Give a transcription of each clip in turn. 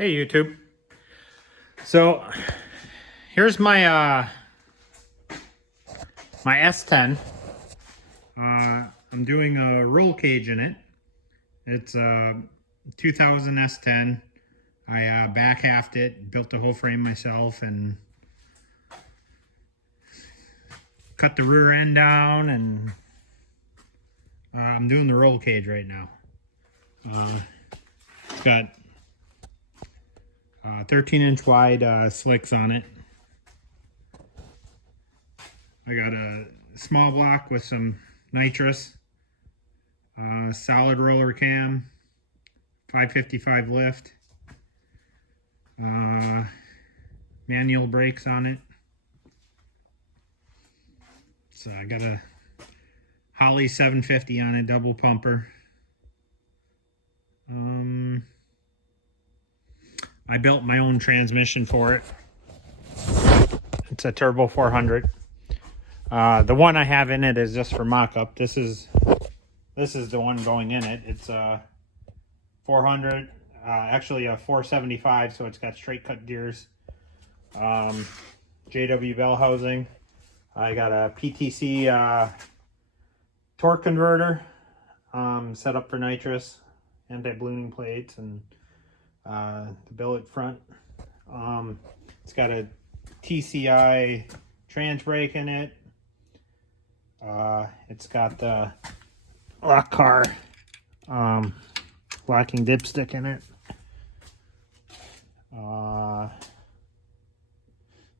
Hey YouTube. So here's my my S10. I'm doing a roll cage in it. It's a 2000 S10. I back halved it, built the whole frame myself, and cut the rear end down, and I'm doing the roll cage right now. It's got 13-inch wide slicks on it. I got a small block with some nitrous, solid roller cam, 555 lift, manual brakes on it. So I got a Holly 750 on it, double pumper. I built my own transmission for it. It's a Turbo 400. The one I have in it is just for mock-up. This is the one going in it. It's a 400, actually a 475, so it's got straight cut gears. JW bell housing. I got a PTC torque converter set up for nitrous, anti-ballooning plates, and the billet front. It's got a TCI trans brake in it. It's got the lock car locking dipstick in it.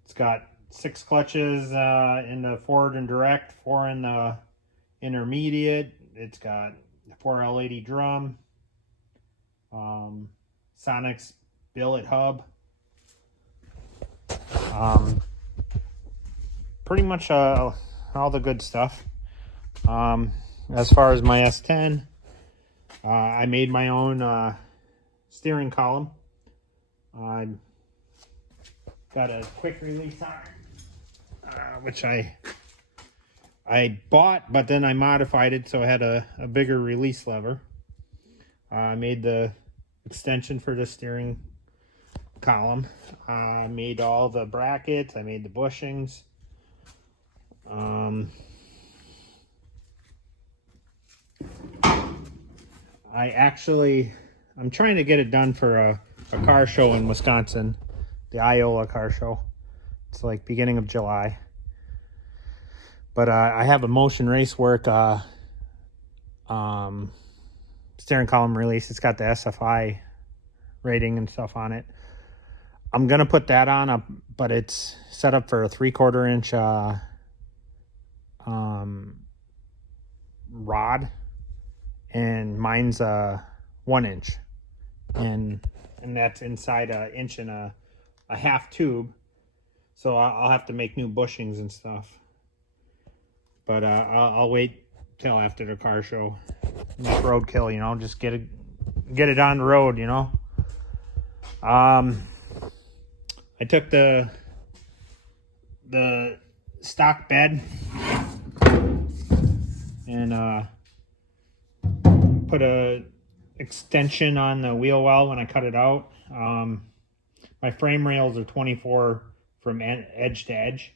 It's got 6 clutches in the forward and direct, 4 in the intermediate. It's got 4 L80 drum, Sonic's billet hub. Pretty much all the good stuff. As far as my S10, I made my own steering column. I got a quick release arm, which I bought, but then I modified it so it had a bigger release lever. I made the extension for the steering column. I made all the brackets. I made the bushings. I'm trying to get it done for a car show in Wisconsin, the Iola car show. It's like beginning of July. But I have a motion race work steering column release. It's got the SFI rating and stuff on it. I'm gonna put that on, but it's set up for a 3/4 inch rod, and mine's 1 inch, and that's inside an inch and a half tube. So I'll have to make new bushings and stuff. But I'll wait till after the car show. Not roadkill, you know. Just get it on the road, you know. I took the stock bed and put a extension on the wheel well when I cut it out. My frame rails are 24 from edge to edge.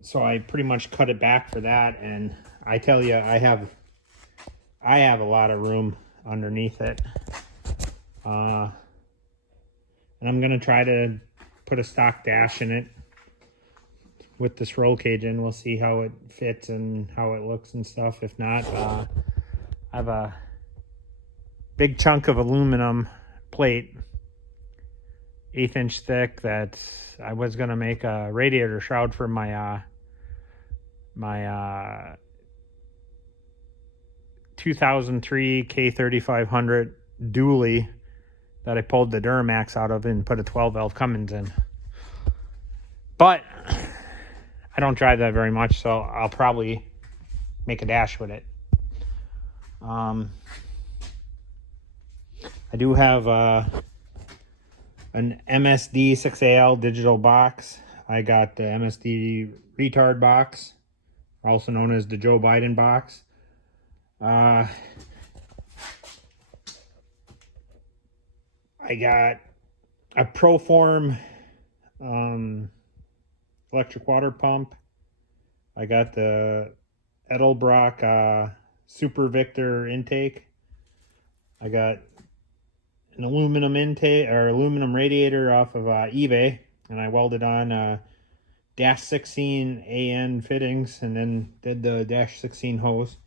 So I pretty much cut it back for that, and I tell you, I have a lot of room underneath it. And I'm gonna try to put a stock dash in it with this roll cage in. We'll see how it fits and how it looks and stuff. If not, I have a big chunk of aluminum plate, 1/8 inch thick, that I was gonna make a radiator shroud for my 2003 K3500 dually that I pulled the Duramax out of and put a 12 valve Cummins in. But I don't drive that very much, so I'll probably make a dash with it. I do have an MSD 6AL digital box. I got the MSD retard box, also known as the Joe Biden box. I got a Proform electric water pump. I got the Edelbrock Super Victor intake. I got an aluminum intake or aluminum radiator off of eBay, and I welded on dash 16 AN fittings, and then did the dash 16 hose.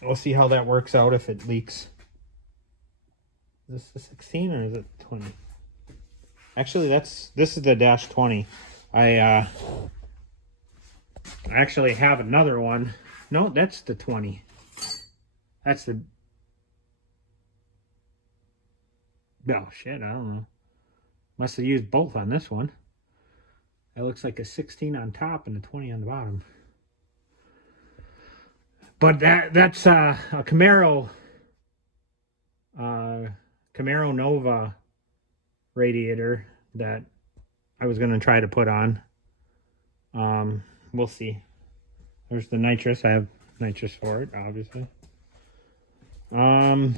We'll see how that works out if it leaks. Is this the 16 or is it 20? Actually, this is the dash 20. I actually have another one. No, that's the 20. That's the... Oh, shit, I don't know. Must have used both on this one. It looks like a 16 on top and a 20 on the bottom. But that's a Camaro Nova radiator that I was going to try to put on. We'll see. There's the nitrous. I have nitrous for it, obviously. I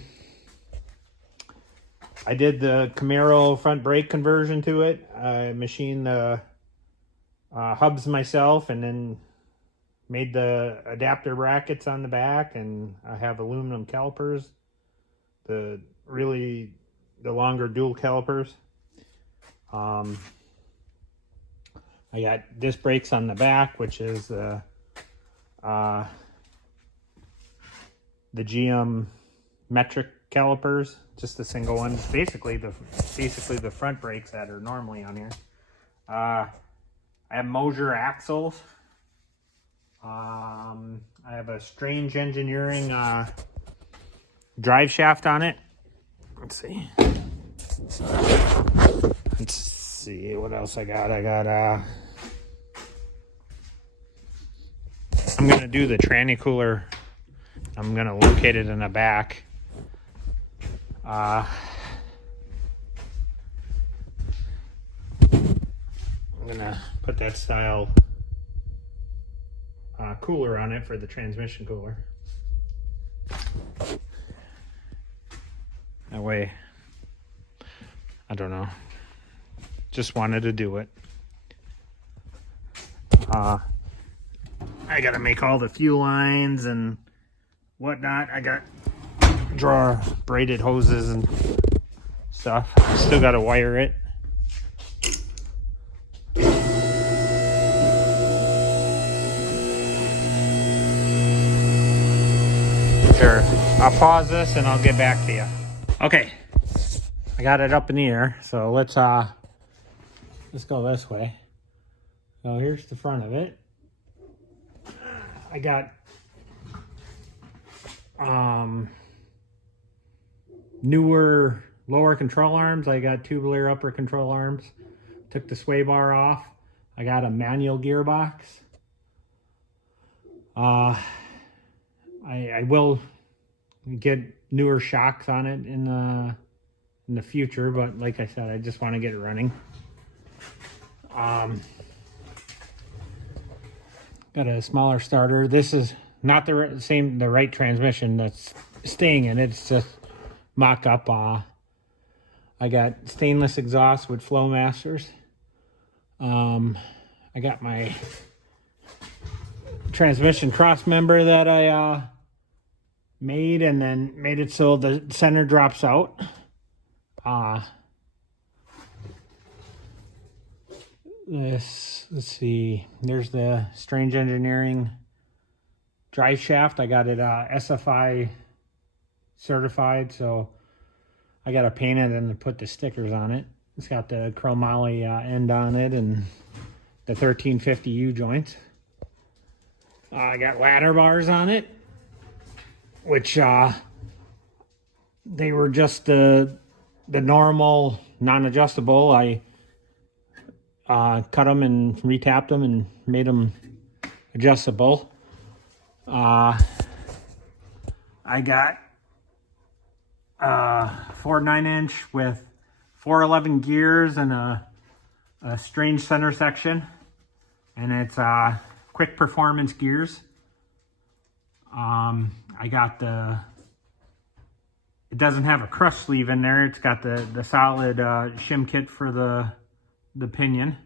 did the Camaro front brake conversion to it. I machined the hubs myself, and then made the adapter brackets on the back, and I have aluminum calipers, the longer dual calipers. I got disc brakes on the back, which is the GM metric calipers, just a single one. Basically the front brakes that are normally on here. I have Mosier axles. I have a Strange Engineering drive shaft on it. Let's see what else I got. I'm gonna do the tranny cooler. I'm gonna locate it in the back. I'm gonna put that style cooler on it for the transmission cooler. That way, I don't know, just wanted to do it. I gotta make all the fuel lines and whatnot. I got drawer braided hoses and stuff. Still gotta wire it. Sure, I'll pause this and I'll get back to you. Okay, I got it up in the air, so let's go this way. So here's the front of it. I got newer lower control arms. I got tubular upper control arms. Took the sway bar off. I got a manual gearbox. I will get newer shocks on it in the future, but like I said, I just want to get it running. Got a smaller starter. This is not the right transmission that's staying in it. It's just mock-up. I got stainless exhaust with Flowmasters. I got my transmission cross member that I made, and then made it so the center drops out. Let's see, there's the Strange Engineering drive shaft. I got it SFI certified, so I got to paint it and put the stickers on it. It's got the chromoly end on it and the 1350 U joints. I got ladder bars on it, which they were just the normal non-adjustable. I cut them and retapped them and made them adjustable. I got 4 9-inch with 411 gears and a strange center section, and it's quick performance gears. I got the it doesn't have a crush sleeve in there. It's got the solid shim kit for the pinion.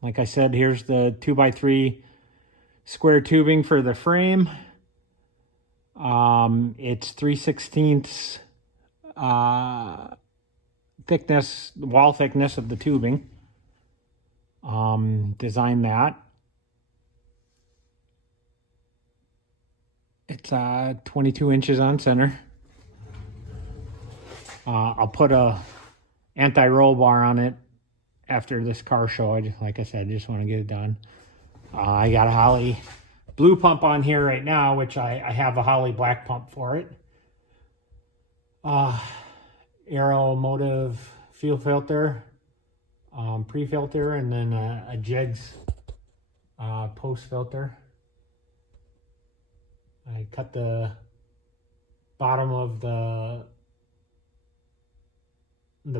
Like I said, here's the 2x3 square tubing for the frame. It's 3/16 thickness, wall thickness of the tubing. Designed that. It's 22 inches on center. I'll put a anti-roll bar on it after this car show. Like I said, I just want to get it done. I got a Holley blue pump on here right now, which I have a Holley black pump for it. Aeromotive fuel filter, pre-filter, and then a Jegs post filter. I cut the bottom of the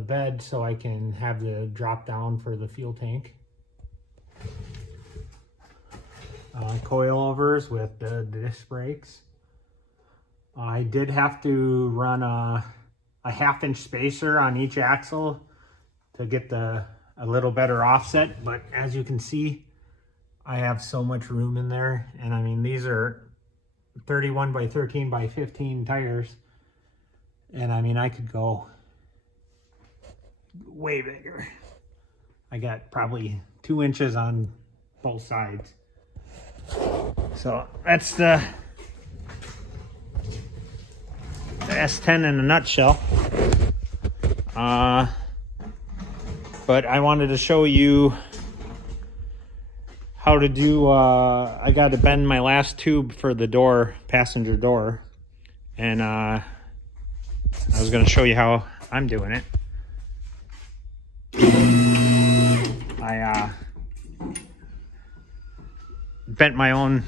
bed so I can have the drop down for the fuel tank. Coilovers with the disc brakes. I did have to run a 1/2 inch spacer on each axle to get a little better offset, but as you can see, I have so much room in there. And I mean, these are 31 by 13 by 15 tires, and I mean, I could go way bigger. I got probably 2 inches on both sides. So that's the S10 in a nutshell. But I wanted to show you how to do, I got to bend my last tube for the door, passenger door. And I was going to show you how I'm doing it. I bent my own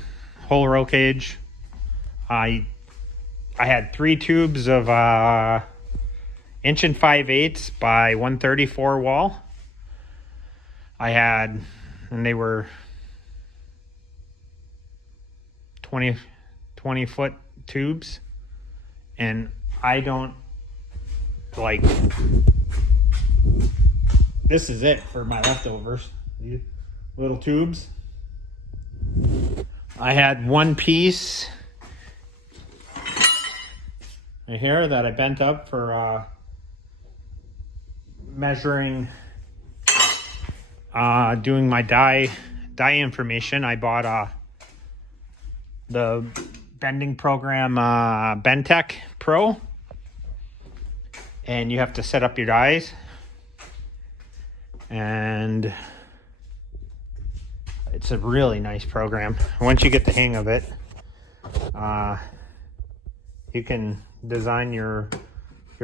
whole roll cage. I had 3 tubes of 1 5/8" by 134 wall. And they were 20 foot tubes, and I don't like, this is it for my leftovers, these little tubes. I had one piece right here that I bent up for measuring, doing my die information. I bought the bending program Bendtech Pro, and you have to set up your dies, and it's a really nice program. Once you get the hang of it, you can design your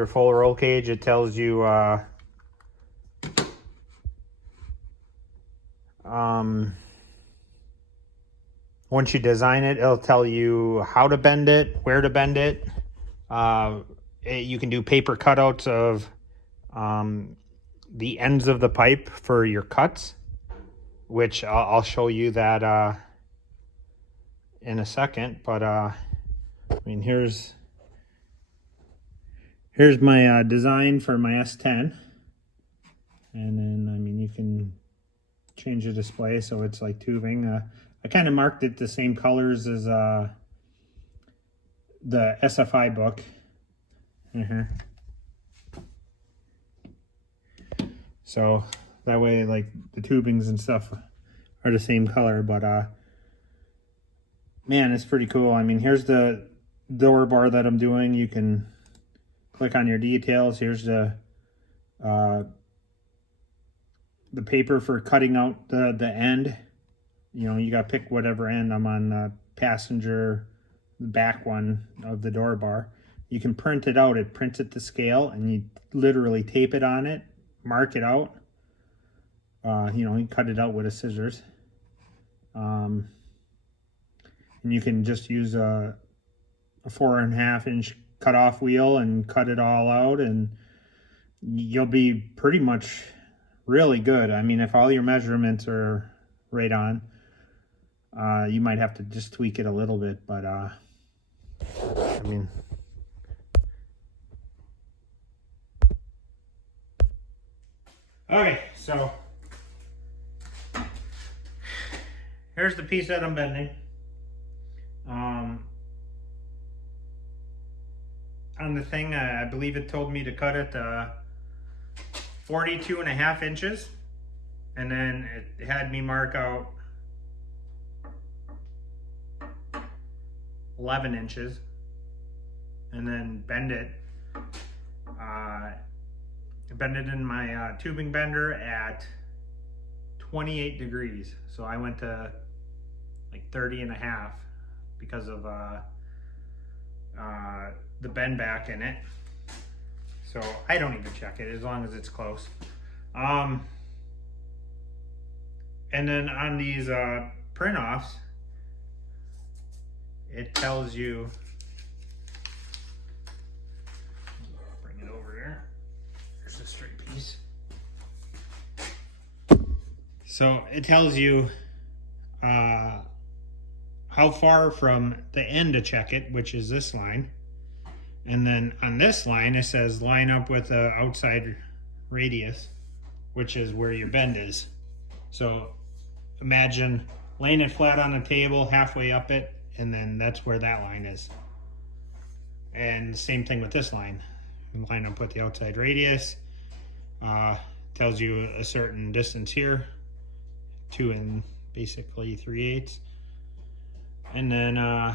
full roll cage. It tells you once you design it, it'll tell you how to bend it, where to bend it. You can do paper cutouts of the ends of the pipe for your cuts, which I'll show you that in a second. But I mean, here's my design for my S10, and then I mean, you can change the display so it's like tubing. I kind of marked it the same colors as the SFI book. So that way, like, the tubings and stuff are the same color. But man, it's pretty cool. I mean, here's the door bar that I'm doing. You can click on your details. Here's the paper for cutting out the end. You know, you got to pick whatever end. I'm on the passenger back one of the door bar. You can print it out. It prints it to scale, and you literally tape it on it, mark it out. You know, you cut it out with a scissors. And you can just use a 4.5 inch cutoff wheel and cut it all out, and you'll be pretty much really good. I mean, if all your measurements are right on, you might have to just tweak it a little bit, but I mean, okay, so here's the piece that I'm bending. On the thing, I believe it told me to cut it 42.5 inches, and then it had me mark out 11 inches, and then bend it. Bend it in my tubing bender at 28 degrees. So I went to like 30.5 because of the bend back in it. So I don't even check it as long as it's close. And then on these print offs, it tells you, bring it over there. There's a straight piece. So it tells you how far from the end to check it, which is this line. And then on this line, it says line up with the outside radius, which is where your bend is. So imagine laying it flat on a table, halfway up it, and then that's where that line is. And the same thing with this line. Line up with the outside radius. Tells you a certain distance here, 2 and basically 3/8. And then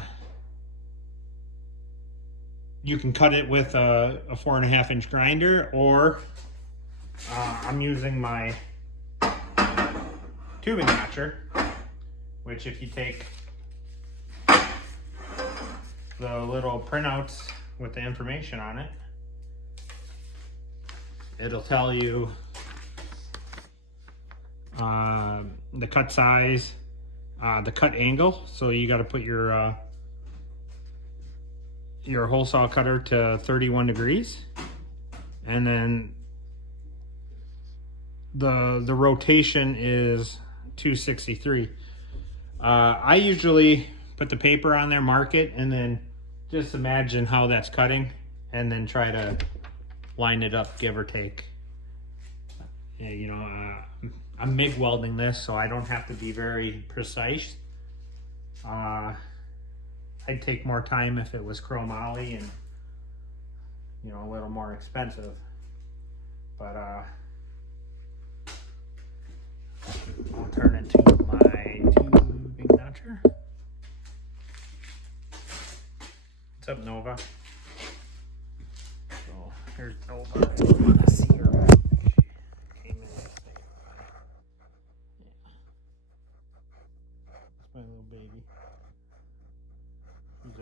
you can cut it with a 4.5 inch grinder, or I'm using my tubing notcher, which if you take the little printouts with the information on it, it'll tell you the cut size, the cut angle. So you got to put your hole saw cutter to 31 degrees, and then the rotation is 263. I usually put the paper on there, mark it, and then just imagine how that's cutting, and then try to line it up, give or take. Yeah, you know, I'm MIG welding this, so I don't have to be very precise. I'd take more time if it was chromoly and, you know, a little more expensive. But I'll turn it to my tubing notcher. What's up, Nova? So here's Nova. I want to see her. She came in yesterday. Yeah. That's my little baby. He's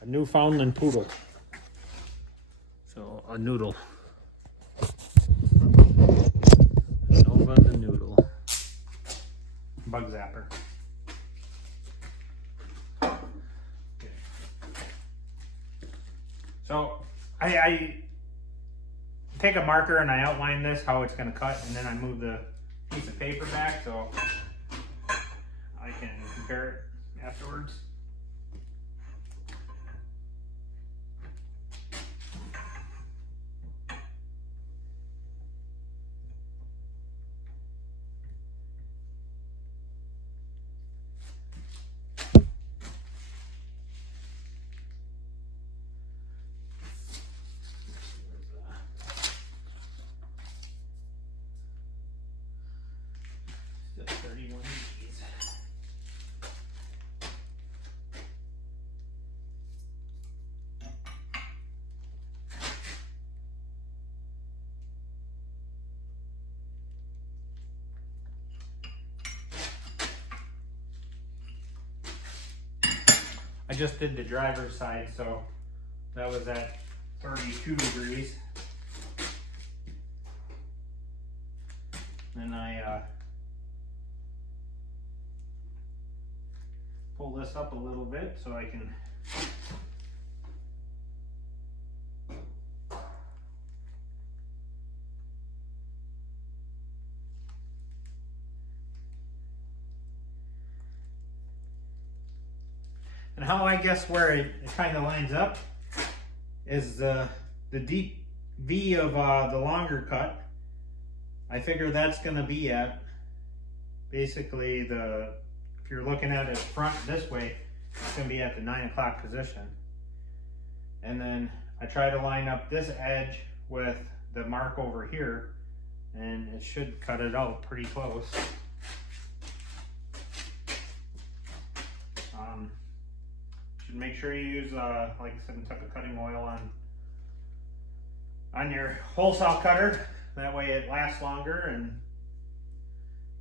a Newfoundland poodle. So a noodle. Nova the noodle. Bug zapper. Okay. So I take a marker and I outline this, how it's going to cut, and then I move the piece of paper back so I can compare it afterwards. Still 31 Gs. I just did the driver's side, so that was at 32 degrees. And I pull this up a little bit so I can And how I guess where it kind of lines up is the deep V of the longer cut. I figure that's going to be at basically if you're looking at it front this way, it's going to be at the 9 o'clock position. And then I try to line up this edge with the mark over here, and it should cut it out pretty close. Should make sure you use, like I said, some type of cutting oil on your hole saw cutter. That way it lasts longer. And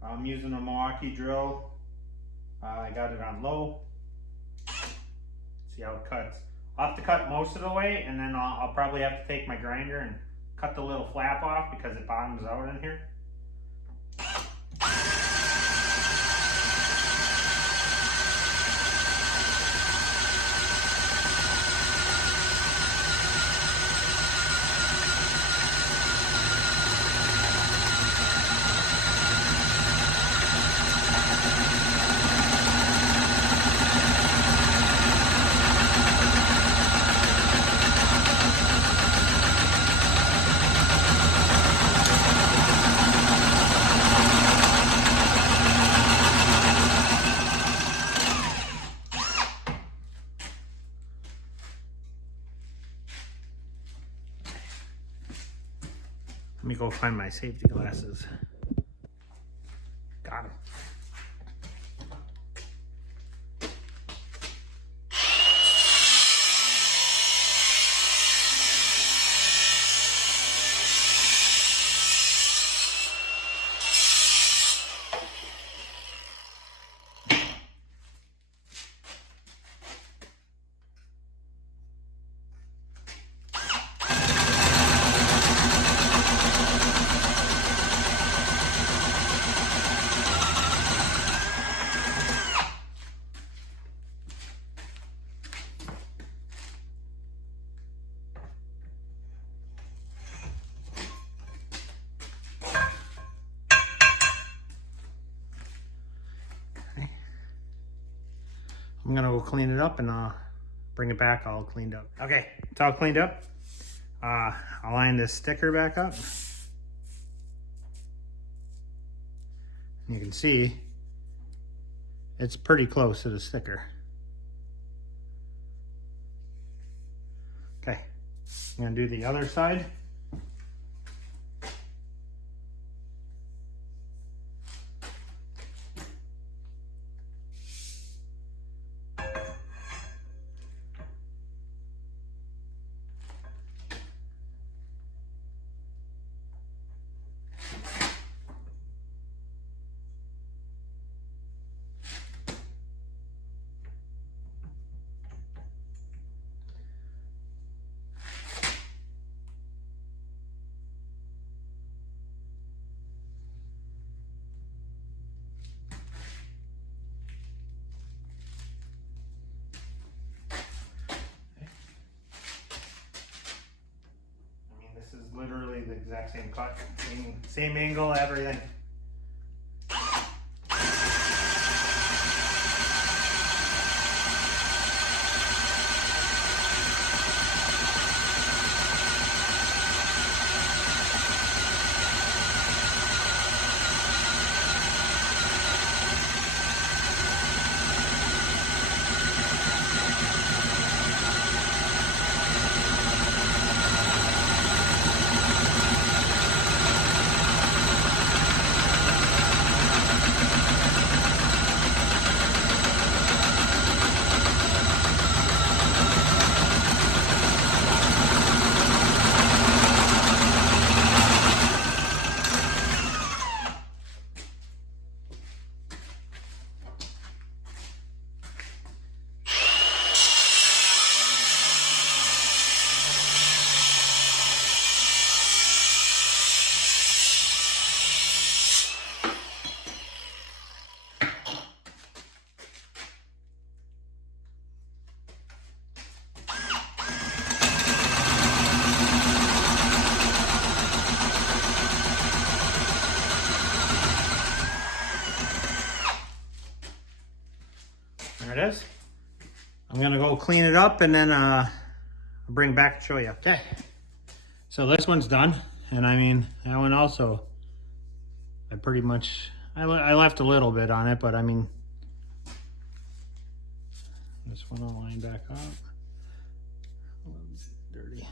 I'm using a Milwaukee drill. I got it on low. See how it cuts. I'll have to cut most of the way, and then I'll probably have to take my grinder and cut the little flap off because it bottoms out in here. Let me go find my safety glasses. Got them. I'm gonna go clean it up and bring it back all cleaned up. Okay, it's all cleaned up. I'll line this sticker back up. You can see it's pretty close to the sticker. Okay, I'm gonna do the other side. This is literally the exact same cut, same angle, everything. clean it up and then I'll bring back and show you. Okay, so this one's done, and I mean that one also, I pretty much, I left a little bit on it, but I mean, this one I'll line back up. A little dirty.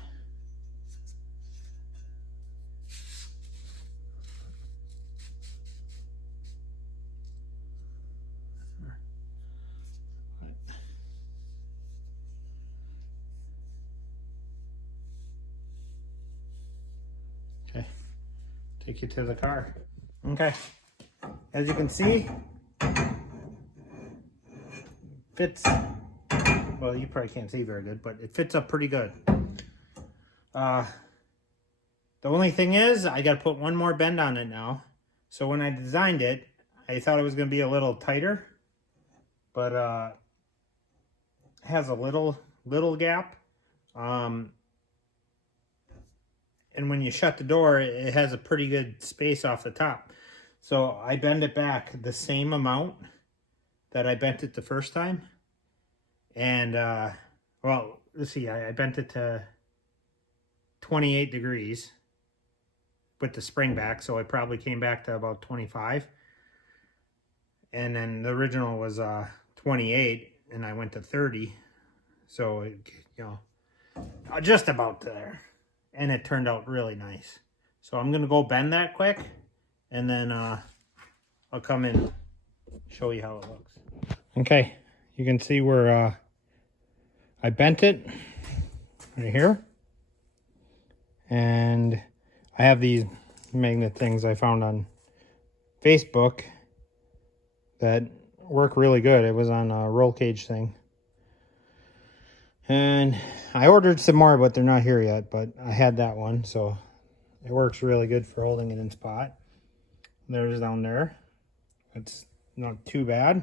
Okay, take you to the car. Okay, as you can see, fits, well, you probably can't see very good, but it fits up pretty good. The only thing is, I got to put one more bend on it now. So when I designed it, I thought it was going to be a little tighter, but it has a little gap. And when you shut the door, it has a pretty good space off the top. So I bend it back the same amount that I bent it the first time. And, well, let's see, I bent it to 28 degrees with the spring back. So it probably came back to about 25. And then the original was 28, and I went to 30. So, it, you know, just about there. And it turned out really nice. So I'm going to go bend that quick, and then I'll come in, show you how it looks. Okay, you can see where I bent it right here. And I have these magnet things I found on Facebook that work really good. It was on a roll cage thing. And I ordered some more, but they're not here yet. But I had that one, so it works really good for holding it in spot. There's down there. It's not too bad.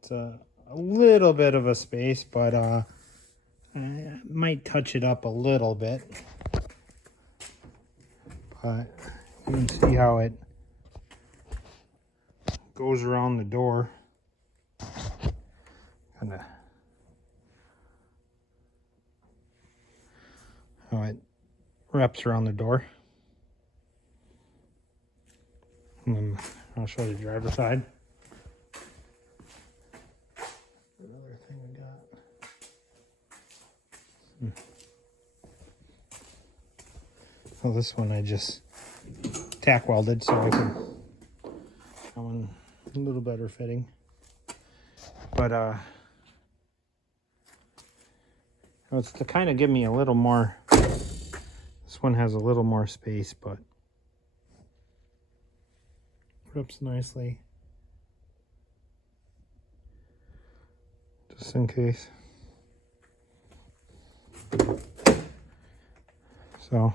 It's a little bit of a space, but I might touch it up a little bit. But you can see how it goes around the door. Kind of how it wraps around the door. And then I'll show you the driver's side. Another thing we got. Well, this one I just tack welded so I can that one a little better fitting. But it's to kind of give me a little more. This one has a little more space, but rips nicely. Just in case. So,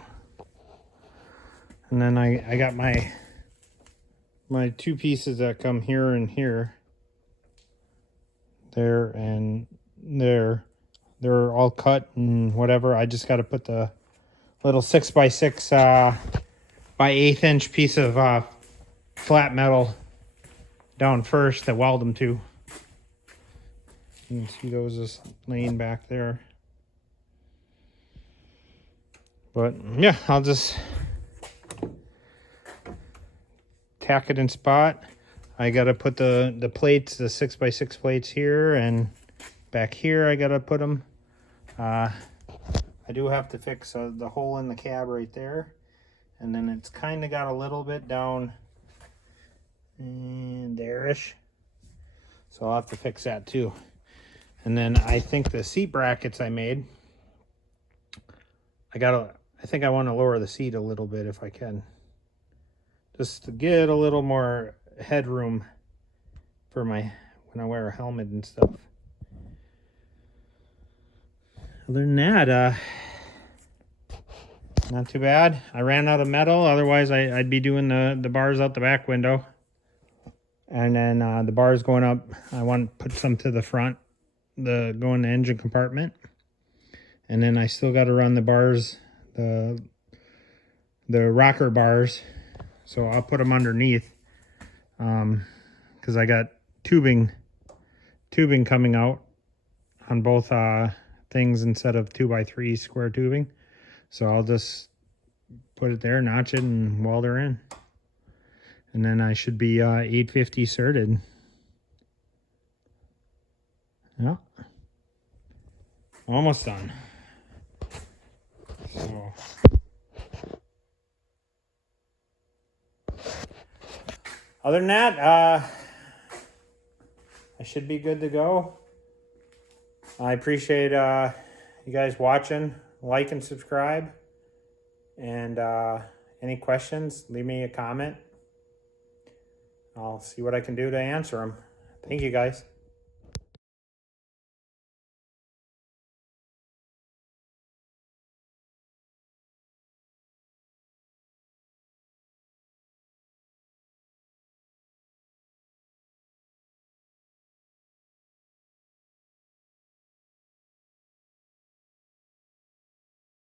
and then I got my two pieces that come here and here. There and there. They're all cut and whatever. I just got to put the little 6x6 by 1/8 inch piece of flat metal down first to weld them to. You can see those just laying back there. But yeah, I'll just tack it in spot. I got to put the plates, the 6x6 plates here, and back here I got to put them. I do have to fix the hole in the cab right there. And then it's kind of got a little bit down and there-ish. So I'll have to fix that too. And then I think the seat brackets I made, I think I want to lower the seat a little bit if I can. Just to get a little more headroom for when I wear a helmet and stuff. Other than that, not too bad. I ran out of metal. Otherwise, I'd be doing the bars out the back window. And then the bars going up, I want to put some to the front, go in the engine compartment. And then I still got to run the bars, the rocker bars. So I'll put them underneath, because I got tubing coming out on both things instead of 2x3 square tubing. So I'll just put it there, notch it, and weld her in. And then I should be 850 certed. Yeah. Almost done. So other than that, I should be good to go. I appreciate you guys watching. Like and subscribe. And any questions, leave me a comment. I'll see what I can do to answer them. Thank you, guys.